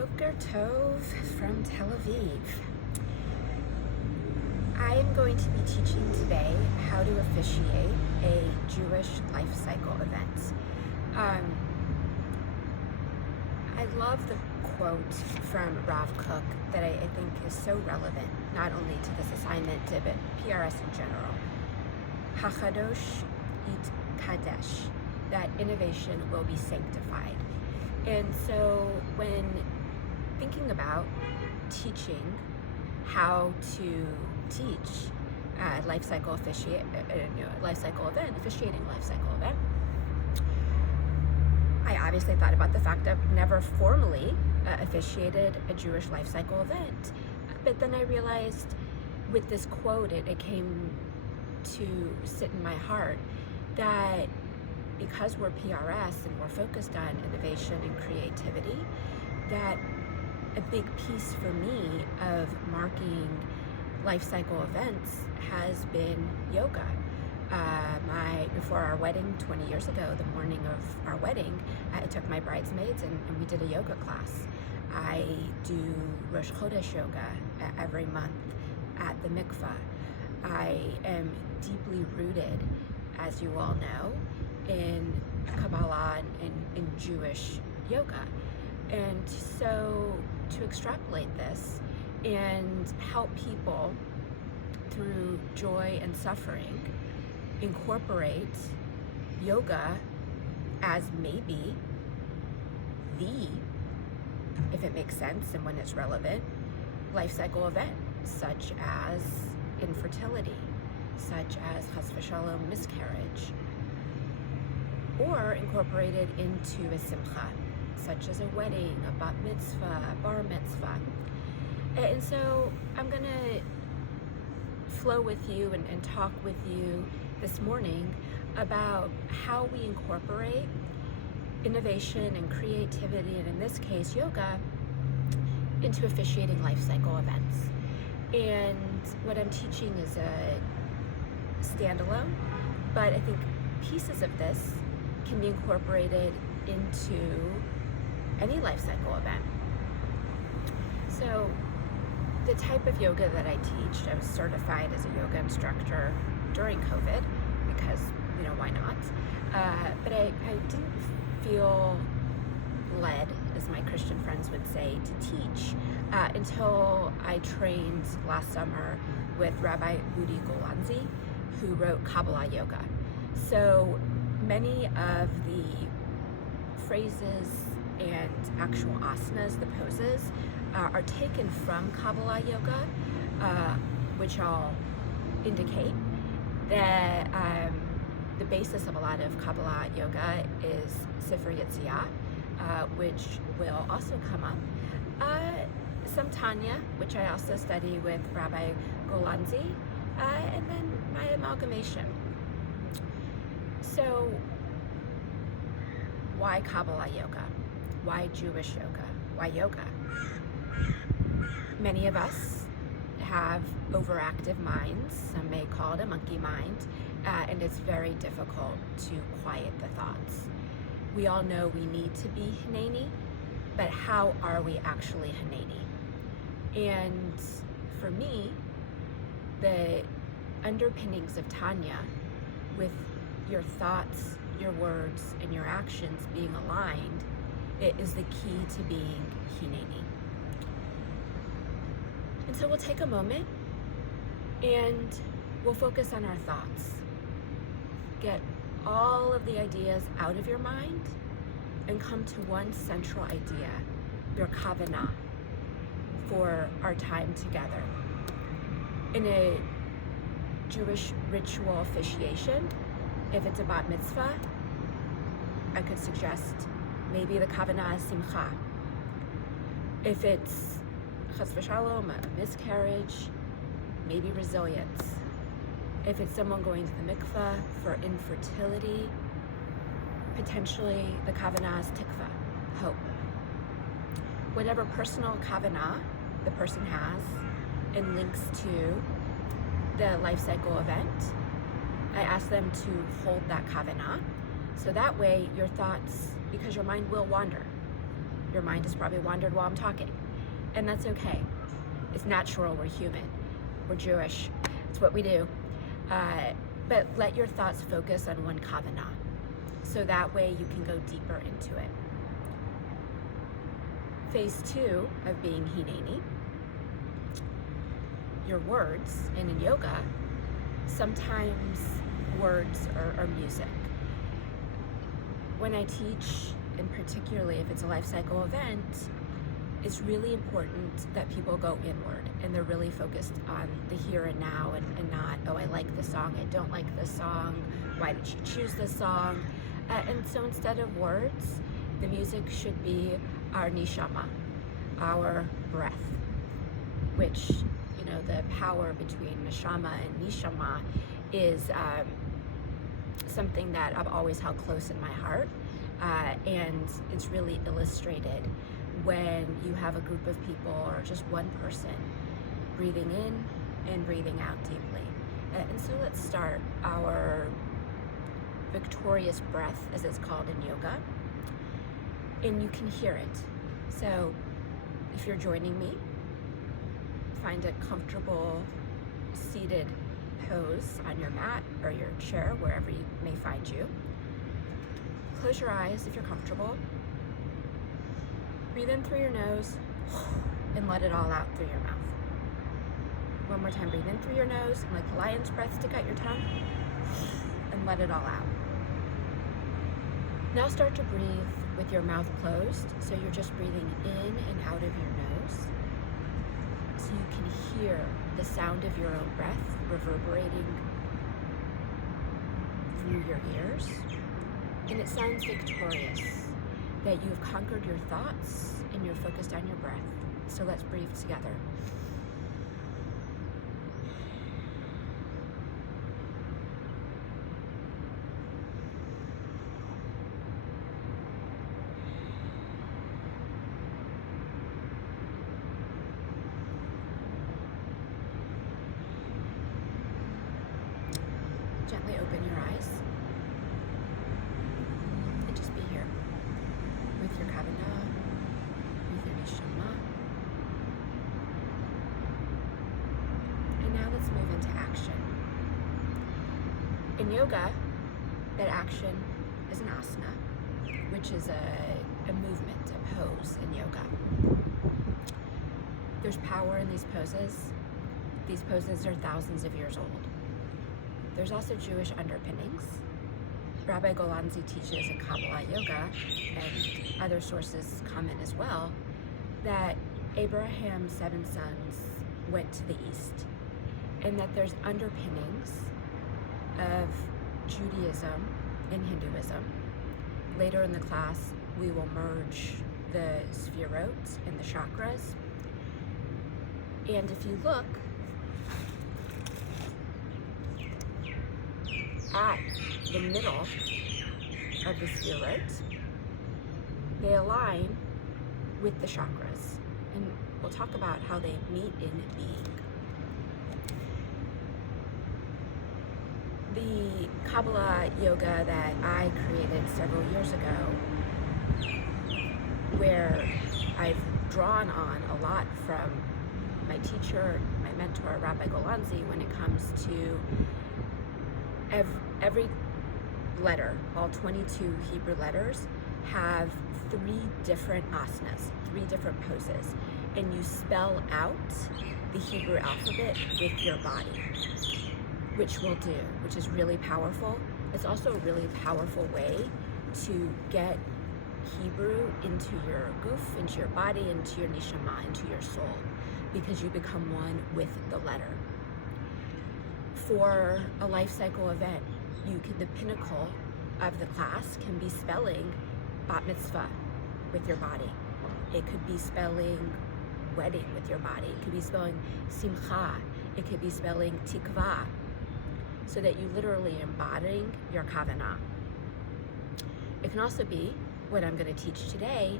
Boker Tov from Tel Aviv. I am going to be teaching today how to officiate a Jewish life cycle event. I love the quote from Rav Kook that I think is so relevant, not only to this assignment, but PRS in general. Hachadosh it kadesh, that innovation will be sanctified. And so when thinking about teaching how to teach life cycle officiating life cycle event, I obviously thought about the fact I've never formally officiated a Jewish life cycle event. But then I realized with this quote, it came to sit in my heart that because we're PRS and we're focused on innovation and creativity, that a big piece for me of marking life cycle events has been yoga. Before our wedding 20 years ago, the morning of our wedding, I took my bridesmaids and we did a yoga class. I do Rosh Chodesh yoga every month at the mikvah. I am deeply rooted, as you all know, in Kabbalah and in Jewish yoga. And so to extrapolate this and help people through joy and suffering, incorporate yoga as maybe if it makes sense and when it's relevant, life cycle event, such as infertility, such as chas v'shalom, miscarriage, or incorporated into a simcha, such as a wedding, a bat mitzvah, a bar mitzvah. And so I'm gonna flow with you and talk with you this morning about how we incorporate innovation and creativity, and in this case, yoga, into officiating life cycle events. And what I'm teaching is a standalone, but I think pieces of this can be incorporated into any life cycle event. So the type of yoga that I teach, I was certified as a yoga instructor during COVID because, why not? But I didn't feel led, as my Christian friends would say, to teach until I trained last summer with Rabbi Udi Golanzi, who wrote Kabbalah Yoga. So many of the phrases and actual asanas, the poses, are taken from Kabbalah Yoga, which I'll indicate that the basis of a lot of Kabbalah Yoga is Sefer Yetzirah, which will also come up. Some Tanya, which I also study with Rabbi Golanzi, and then my amalgamation. So why Kabbalah Yoga? Why Jewish yoga? Why yoga? Many of us have overactive minds. Some may call it a monkey mind, and it's very difficult to quiet the thoughts. We all know we need to be Hineni, but how are we actually Hineni? And for me, the underpinnings of Tanya, with your thoughts, your words, and your actions being aligned, it is the key to being Hineni. And so we'll take a moment and we'll focus on our thoughts. Get all of the ideas out of your mind and come to one central idea, your kavanah, for our time together. In a Jewish ritual officiation, if it's a bat mitzvah, I could suggest maybe the kavanah is simcha. If it's chas v'shalom, a miscarriage, maybe resilience. If it's someone going to the mikvah for infertility, potentially the kavanah is tikva, hope. Whatever personal kavanah the person has and links to the life cycle event, I ask them to hold that kavanah. So that way your thoughts, because your mind will wander, Your mind has probably wandered while I'm talking. And that's okay. It's natural, we're human. We're Jewish. It's what we do. But let your thoughts focus on one kavanah. So that way you can go deeper into it. Phase 2 of being Hineni, your words, and in yoga, sometimes words are music. When I teach, and particularly if it's a life cycle event, it's really important that people go inward and they're really focused on the here and now and not, oh, I like this song, I don't like this song, why did you choose this song? And so instead of words, the music should be our nishama, our breath, which, you know, the power between neshama and nishama is something that I've always held close in my heart. And it's really illustrated when you have a group of people or just one person breathing in and breathing out deeply. And so let's start our victorious breath, as it's called in yoga, and you can hear it. So if you're joining me, find a comfortable seated pose on your mat or your chair, wherever you may find you. Close your eyes if you're comfortable. Breathe in through your nose and let it all out through your mouth. One more time, breathe in through your nose and like lion's breath, stick out your tongue and let it all out. Now start to breathe with your mouth closed, so you're just breathing in and out of your nose, so you can hear the sound of your own breath reverberating through your ears. And it sounds victorious, that you've conquered your thoughts and you're focused on your breath. So let's breathe together. Gently open your eyes and just be here with your kavanah, with your neshama. And now let's move into action. In yoga, that action is an asana, which is a movement, a pose in yoga. There's power in these poses. These poses are thousands of years old. There's also Jewish underpinnings. Rabbi Golanzi teaches in Kabbalah Yoga, and other sources comment as well, that Abraham's 7 sons went to the east, and that there's underpinnings of Judaism and Hinduism. Later in the class, we will merge the sefirot and the chakras. And if you look at the middle of the sefirot, they align with the chakras. And we'll talk about how they meet in being. The Kabbalah yoga that I created several years ago, where I've drawn on a lot from my teacher, my mentor, Rabbi Golanzi, when it comes to every letter, all 22 Hebrew letters, have 3 different asanas, 3 different poses, and you spell out the Hebrew alphabet with your body, which we'll do, which is really powerful. It's also a really powerful way to get Hebrew into your goof, into your body, into your neshama, into your soul, because you become one with the letter. For a life cycle event, the pinnacle of the class can be spelling bat mitzvah with your body. It could be spelling wedding with your body. It could be spelling simcha. It could be spelling tikva, so that you literally embodying your kavanah. It can also be what I'm going to teach today,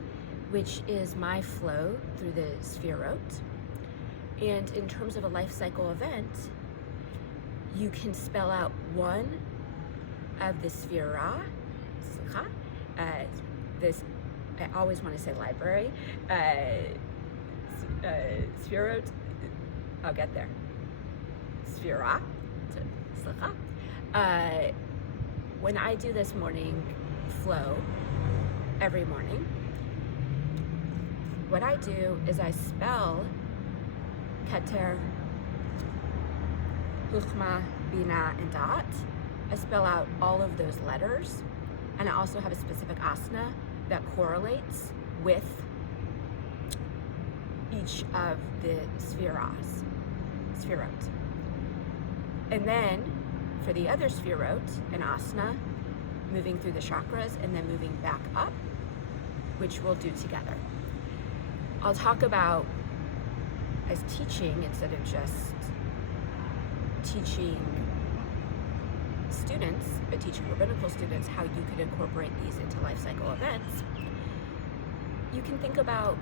which is my flow through the sefirot. And in terms of a life cycle event, you can spell out one of the sefirah, this I always want to say library. Sfirot, I'll get there. Sfira, slicha. When I do this morning flow every morning, what I do is I spell Keter, Chukma, Bina, and Dot. I spell out all of those letters, and I also have a specific asana that correlates with each of the sfirot. And then for the other sfirot, an asana, moving through the chakras and then moving back up, which we'll do together. I'll talk about as teaching instead of just teaching students, but teaching rabbinical students how you could incorporate these into life cycle events. You can think about